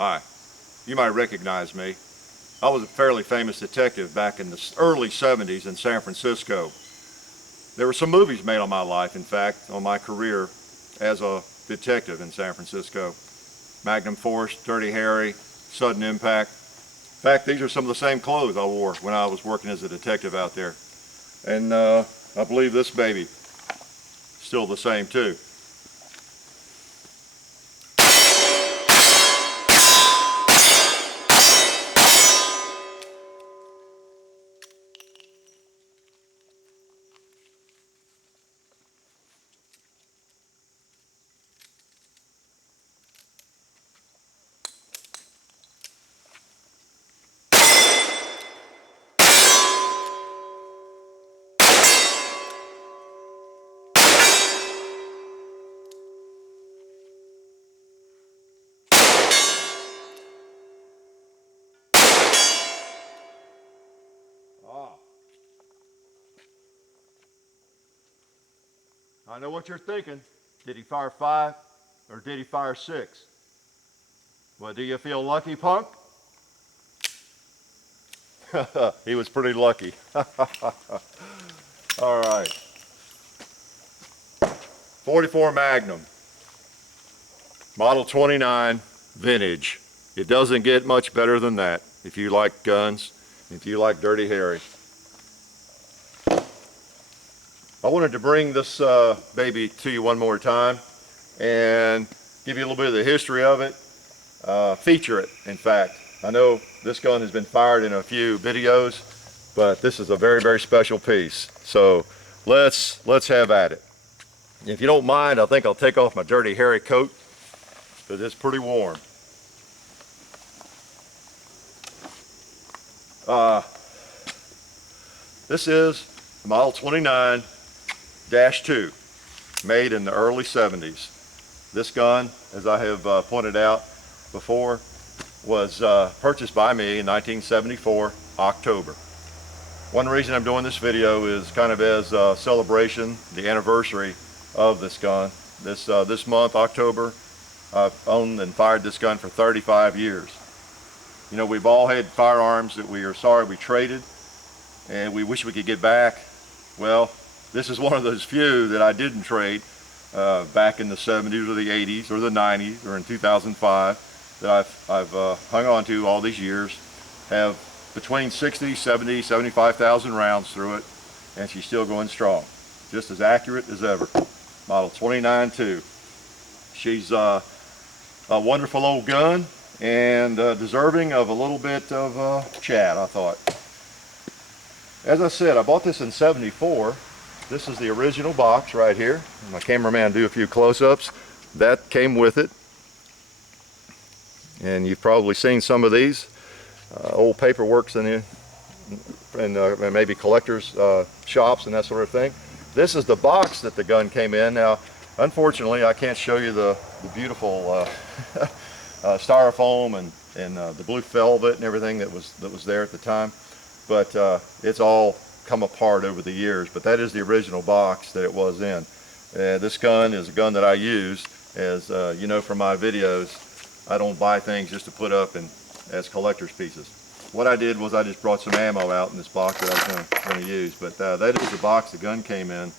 Hi, you might recognize me. I was a fairly famous detective back in the early 70s in San Francisco. There were some movies made on my life, in fact, on my career as a detective in San Francisco. Magnum Force, Dirty Harry, Sudden Impact. In fact, these are some of the same clothes I wore when I was working as a detective out there. And I believe this baby still the same too. I know what you're thinking. Did he fire 5 or did he fire 6? Well, do you feel lucky, punk? He was pretty lucky. All right. 44 Magnum. Model 29 vintage. It doesn't get much better than that if you like guns, if you like Dirty Harry. I wanted to bring this baby to you one more time and give you a little bit of the history of it, feature it in fact. I know this gun has been fired in a few videos, but this is a very, very special piece. So let's have at it. If you don't mind, I think I'll take off my Dirty Harry coat because it's pretty warm. This is Model 29-2, made in the early 70s. This gun, as I have pointed out before, was purchased by me in 1974, October. One reason I'm doing this video is kind of as a celebration, the anniversary of this gun. This month, October, I've owned and fired this gun for 35 years. You know, we've all had firearms that we are sorry we traded and we wish we could get back. Well, this is one of those few that I didn't trade back in the 70s or the 80s or the 90s or in 2005 that I've hung on to all these years. Have between 60, 70, 75,000 rounds through it, and she's still going strong. Just as accurate as ever. Model 29-2. She's a wonderful old gun and deserving of a little bit of chat, I thought. As I said, I bought this in 74. This is the original box right here. My cameraman do a few close-ups. That came with it. And you've probably seen some of these. Old paperworks in here, and maybe collectors' shops and that sort of thing. This is the box that the gun came in. Now, unfortunately, I can't show you the beautiful styrofoam and the blue velvet and everything that was there at the time. But it's all come apart over the years. But that is the original box that it was in. This gun is a gun that I use, as you know from my videos. I don't buy things just to put up as collector's pieces. What I did was I just brought some ammo out in this box that I was going to use. But that is the box the gun came in.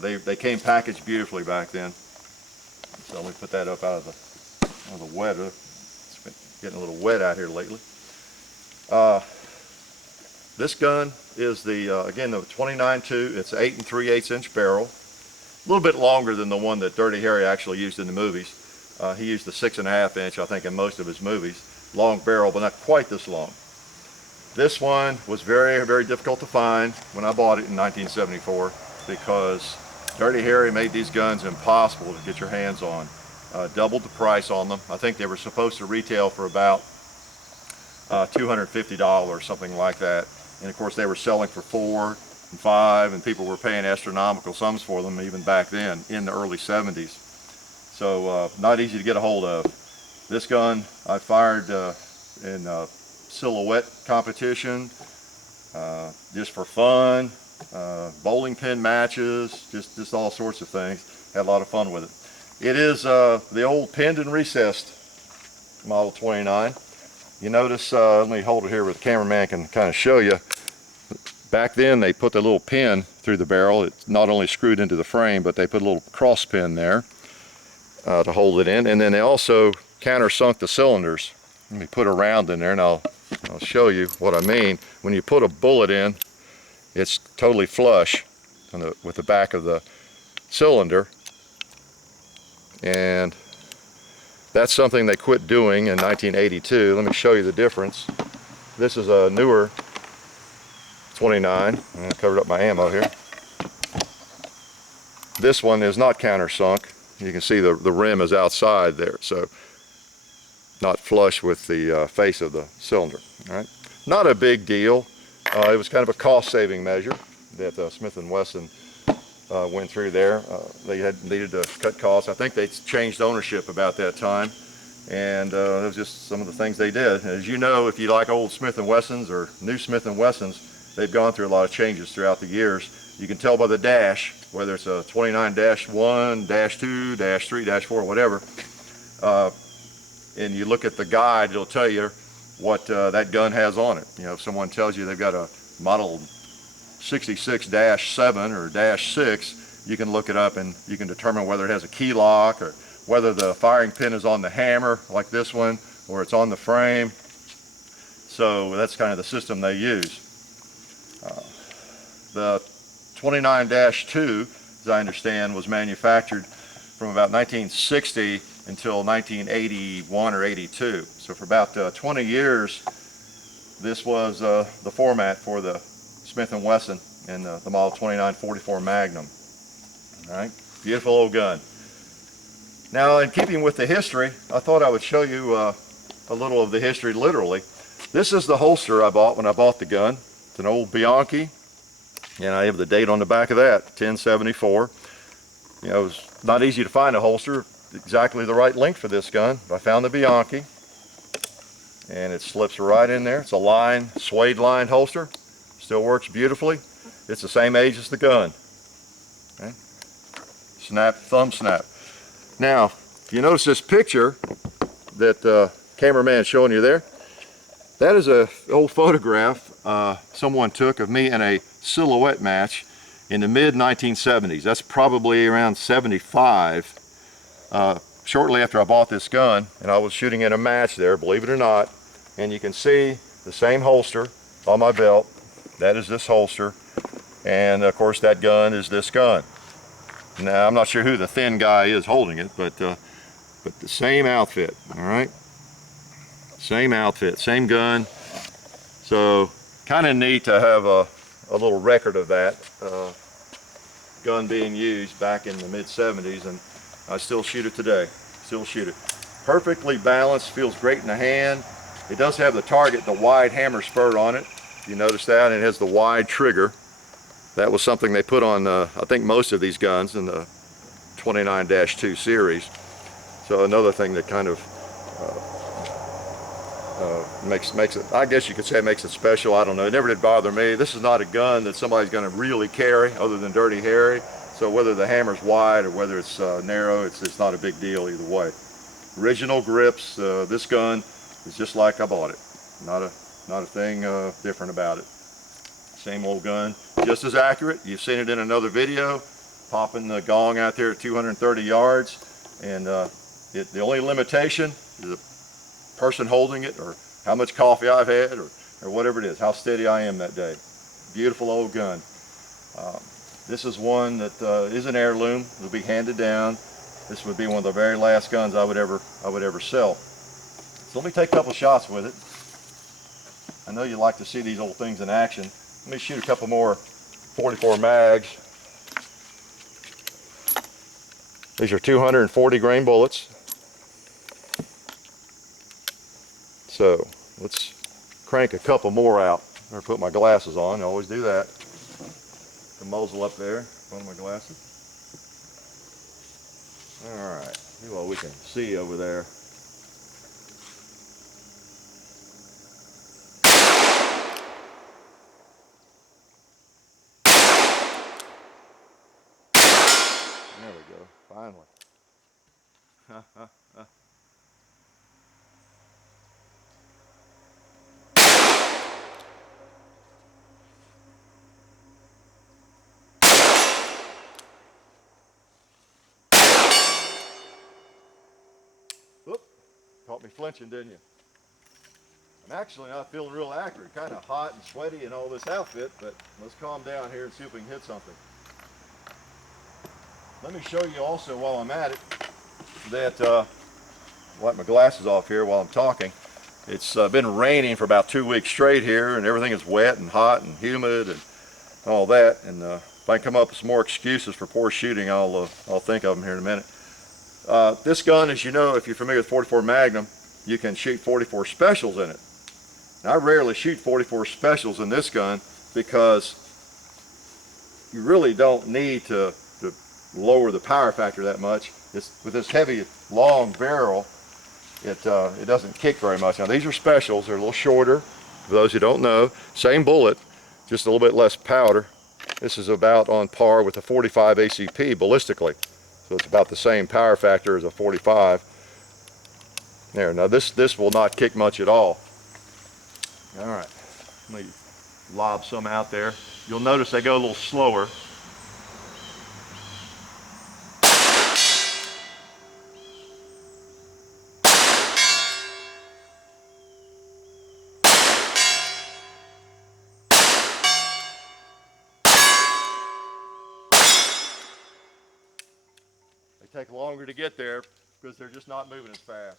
They came packaged beautifully back then. So let me put that up out of the weather. It's been getting a little wet out here lately. This gun is again the 29-2. It's an 8 3/8 inch barrel. A little bit longer than the one that Dirty Harry actually used in the movies. He used the 6.5 inch, I think, in most of his movies. Long barrel, but not quite this long. This one was very, very difficult to find when I bought it in 1974 because Dirty Harry made these guns impossible to get your hands on. Doubled the price on them. I think they were supposed to retail for about $250, something like that. And of course they were selling for $4 and $5, and people were paying astronomical sums for them even back then in the early 70s. So not easy to get a hold of. This gun I fired in silhouette competition, just for fun, bowling pin matches, just all sorts of things. Had a lot of fun with it. It is the old pinned and recessed Model 29. You notice, let me hold it here where the cameraman can kind of show you. Back then they put the little pin through the barrel. It's not only screwed into the frame, but they put a little cross pin there to hold it in. And then they also countersunk the cylinders. Let me put a round in there and I'll show you what I mean. When you put a bullet in, it's totally flush with the back of the cylinder. And that's something they quit doing in 1982. Let me show you the difference. This is a newer 29. I covered up my ammo here. This one is not countersunk. You can see the rim is outside there, so not flush with the face of the cylinder. All right, not a big deal. It was kind of a cost-saving measure that Smith & Wesson went through there. They needed to cut costs. I think they changed ownership about that time, and it was just some of the things they did. As you know, if you like old Smith & Wessons or new Smith & Wessons, they've gone through a lot of changes throughout the years. You can tell by the dash, whether it's a 29-1, -2, -3, -4, whatever, and you look at the guide, it'll tell you what that gun has on it. You know, if someone tells you they've got a model 66-7 or -6, you can look it up and you can determine whether it has a key lock or whether the firing pin is on the hammer like this one or it's on the frame. So that's kind of the system they use. The 29-2, as I understand, was manufactured from about 1960 until 1981 or 82. So for about 20 years, this was the format for the Smith & Wesson and the Model 2944 Magnum. All right, beautiful old gun. Now, in keeping with the history, I thought I would show you a little of the history literally. This is the holster I bought when I bought the gun. It's an old Bianchi, and I have the date on the back of that, 1074. You know, it was not easy to find a holster exactly the right length for this gun, but I found the Bianchi, and it slips right in there. It's a suede lined holster. Still works beautifully. It's the same age as the gun. Okay. Snap, thumb snap. Now, if you notice this picture that the cameraman's showing you there, that is an old photograph someone took of me in a silhouette match in the mid-1970s. That's probably around 75. Shortly after I bought this gun, and I was shooting in a match there, believe it or not, and you can see the same holster on my belt. That is this holster, and of course that gun is this gun. Now, I'm not sure who the thin guy is holding it, but the same outfit. All right, same outfit, same gun. So kind of neat to have a little record of that gun being used back in the mid-70s, and I still shoot it today. Still shoot it. Perfectly balanced, feels great in the hand. It does have the target, the wide hammer spur on it. You notice that, and it has the wide trigger. That was something they put on, I think, most of these guns in the 29-2 series. So another thing that kind of makes it, I guess you could say it makes it special. I don't know. It never did bother me. This is not a gun that somebody's going to really carry other than Dirty Harry. So whether the hammer's wide or whether it's narrow, it's not a big deal either way. Original grips. This gun is just like I bought it. Not a thing different about it. Same old gun, just as accurate. You've seen it in another video, popping the gong out there at 230 yards. And the only limitation is the person holding it, or how much coffee I've had, or whatever it is, how steady I am that day. Beautiful old gun. This is one that is an heirloom. It'll be handed down. This would be one of the very last guns I would ever sell. So let me take a couple shots with it. I know you like to see these old things in action. Let me shoot a couple more 44 mags. These are 240 grain bullets. So let's crank a couple more out. Better put my glasses on. I always do that. The muzzle up there, one of my glasses. All right, see what we can see over there. There we go, finally. Caught me flinching, didn't you? I'm actually not feeling real accurate. Kind of hot and sweaty in all this outfit, but let's calm down here and see if we can hit something. Let me show you also while I'm at it that, I'll wipe my glasses off here while I'm talking. It's been raining for about 2 weeks straight here, and everything is wet and hot and humid and all that. And if I can come up with some more excuses for poor shooting, I'll think of them here in a minute. This gun, as you know, if you're familiar with 44 Magnum, you can shoot 44 specials in it. Now, I rarely shoot 44 specials in this gun because you really don't need to lower the power factor that much. With this heavy, long barrel, it doesn't kick very much. Now, these are specials. They're a little shorter. For those who don't know, same bullet, just a little bit less powder. This is about on par with a 45 ACP ballistically. So it's about the same power factor as a 45. There, now this will not kick much at all. All right, let me lob some out there. You'll notice they go a little slower. They take longer to get there because they're just not moving as fast.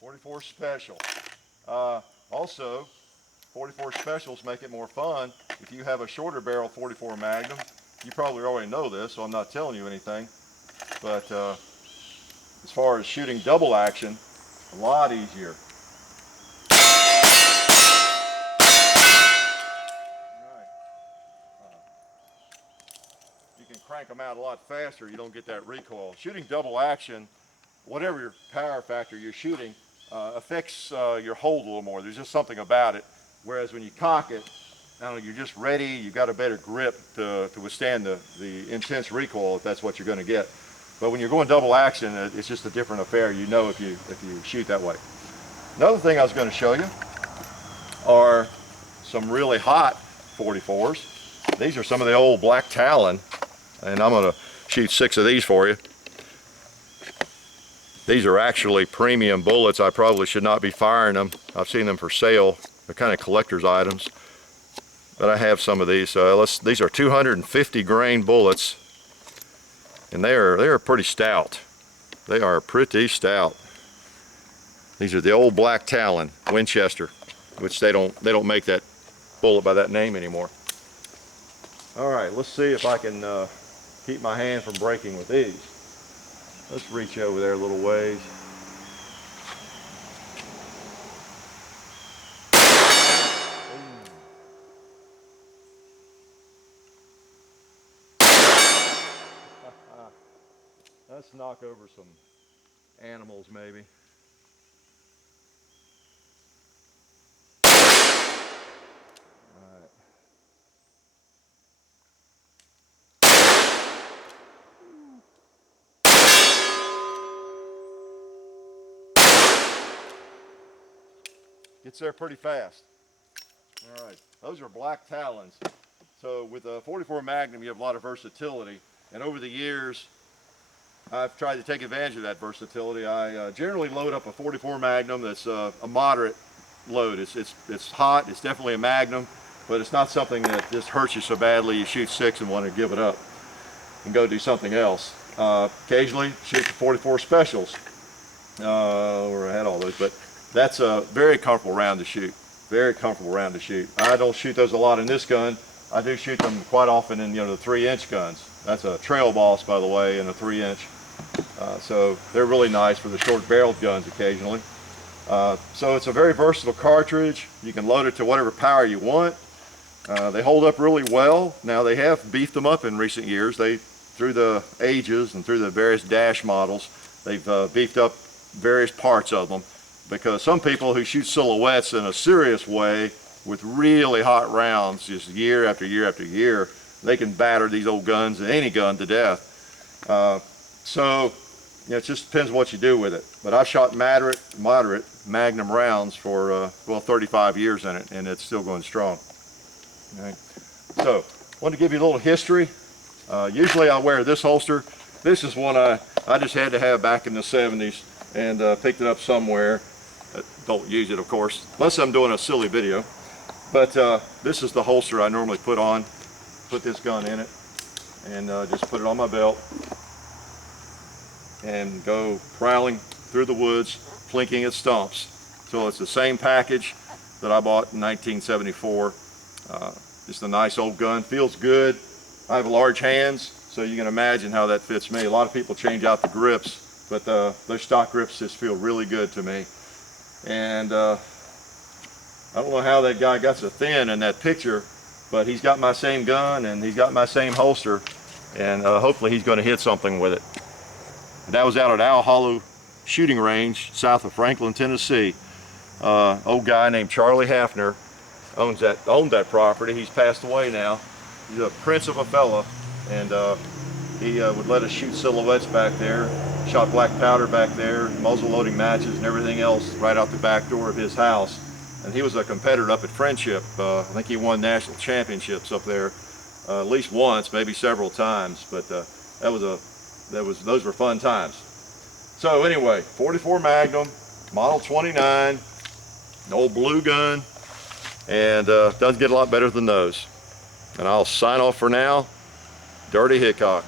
44 special. Also, 44 specials make it more fun. If you have a shorter barrel 44 Magnum, you probably already know this, so I'm not telling you anything. But as far as shooting double action, a lot easier. You can crank them out a lot faster. You don't get that recoil. Shooting double action, whatever your power factor you're shooting, affects your hold a little more. There's just something about it. Whereas when you cock it, you're just ready. You've got a better grip to withstand the intense recoil if that's what you're going to get. But when you're going double action, it's just a different affair. You know if you shoot that way. Another thing I was going to show you are some really hot 44s. These are some of the old Black Talon, and I'm going to shoot 6 of these for you. These are actually premium bullets. I probably should not be firing them. I've seen them for sale. They're kind of collector's items. But I have some of these. These are 250 grain bullets, and they're pretty stout. They are pretty stout. These are the old Black Talon Winchester, which they don't make that bullet by that name anymore. All right, let's see if I can keep my hand from breaking with these. Let's reach over there a little ways. Let's knock over some animals maybe. Alright. Gets there pretty fast. Alright, those are Black Talons. So with a 44 Magnum you have a lot of versatility, and over the years I've tried to take advantage of that versatility. I generally load up a 44 Magnum that's a moderate load. It's hot, it's definitely a Magnum, but it's not something that just hurts you so badly you shoot 6 and want to give it up and go do something else. Occasionally shoot the 44 specials, or I had all those, but that's a very comfortable round to shoot. Very comfortable round to shoot. I don't shoot those a lot in this gun. I do shoot them quite often in the 3-inch guns. That's a Trail Boss, by the way, and a 3-inch. So they're really nice for the short barreled guns occasionally. So it's a very versatile cartridge. You can load it to whatever power you want. They hold up really well. Now they have beefed them up in recent years. Through the ages and through the various dash models, they've beefed up various parts of them, because some people who shoot silhouettes in a serious way with really hot rounds, just year after year after year, they can batter these old guns, any gun, to death. So it just depends what you do with it. But I've shot moderate Magnum rounds for 35 years in it, and it's still going strong. All right. So I want to give you a little history. Usually I wear this holster. This is one I just had to have back in the 70s, and picked it up somewhere. Don't use it, of course, unless I'm doing a silly video. But this is the holster I normally put on. Put this gun in it and just put it on my belt and go prowling through the woods, plinking at stumps. So it's the same package that I bought in 1974. Just a nice old gun, feels good. I have large hands, so you can imagine how that fits me. A lot of people change out the grips, but those stock grips just feel really good to me. And I don't know how that guy got so thin in that picture, but he's got my same gun and he's got my same holster, and hopefully he's going to hit something with it. That was out at Owl Hollow shooting range south of Franklin, Tennessee. Old guy named Charlie Hafner owned that property. He's passed away now. He's a prince of a fella, and he would let us shoot silhouettes back there, shot black powder back there, muzzle loading matches and everything else right out the back door of his house. And he was a competitor up at Friendship. I think he won national championships up there at least once, maybe several times. But those were fun times. So anyway, 44 Magnum, Model 29, an old blue gun, and doesn't get a lot better than those. And I'll sign off for now. Dirty Hickok.